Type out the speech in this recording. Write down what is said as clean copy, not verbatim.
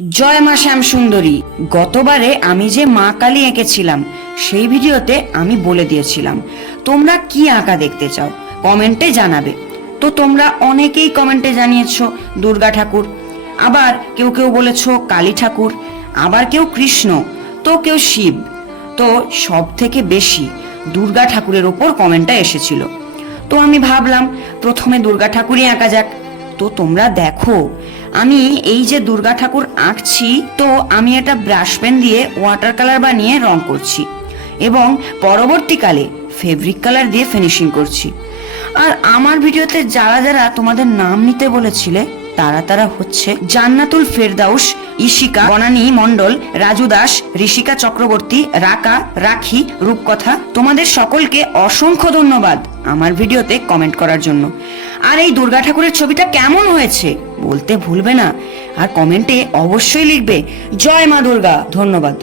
জয় মা শ্যাম সুন্দরী। গতবারে আমি যে মা কালী এঁকেছিলাম সেই ভিডিওতে আমি বলে দিয়েছিলাম তোমরা কি আঁকা দেখতে চাও, কমেন্টে জানাবে। তো তোমরা অনেকেই কমেন্টে জানিয়েছো দুর্গা ঠাকুর, আবার কেউ কেউ বলেছো কালী ঠাকুর, আবার কেউ কৃষ্ণ, তো কেউ শিব। তো সব থেকে বেশি দুর্গা ঠাকুরের ওপর কমেন্টটা এসেছিল। তো আমি ভাবলাম প্রথমে দুর্গা ঠাকুরই আঁকা যাক। তো তোমরা দেখো আমি এই যে দুর্গা ঠাকুর আঁকছি, তো আমি এটা ব্রাশ পেন দিয়ে ওয়াটার কালার বানিয়ে রং করছি এবং পরবর্তীকালে ফেব্রিক কালার দিয়ে ফিনিশিং করছি। আর আমার ভিডিওতে যারা যারা তোমাদের নাম নিতে বলেছিলে তারা হচ্ছে জান্নাতুল ফেরদাউস, ইশিকা, বনানী মণ্ডল, রাজু দাস, ঋষিকা চক্রবর্তী, রাকা, রাখি, রূপকথা। তোমাদের সকলকে অসংখ্য ধন্যবাদ আমার ভিডিওতে কমেন্ট করার জন্য। আর এই দুর্গা ঠাকুরের ছবিটা কেমন হয়েছে বলতে ভুলবে না, আর কমেন্টে অবশ্যই লিখবে জয় মা দুর্গা। ধন্যবাদ।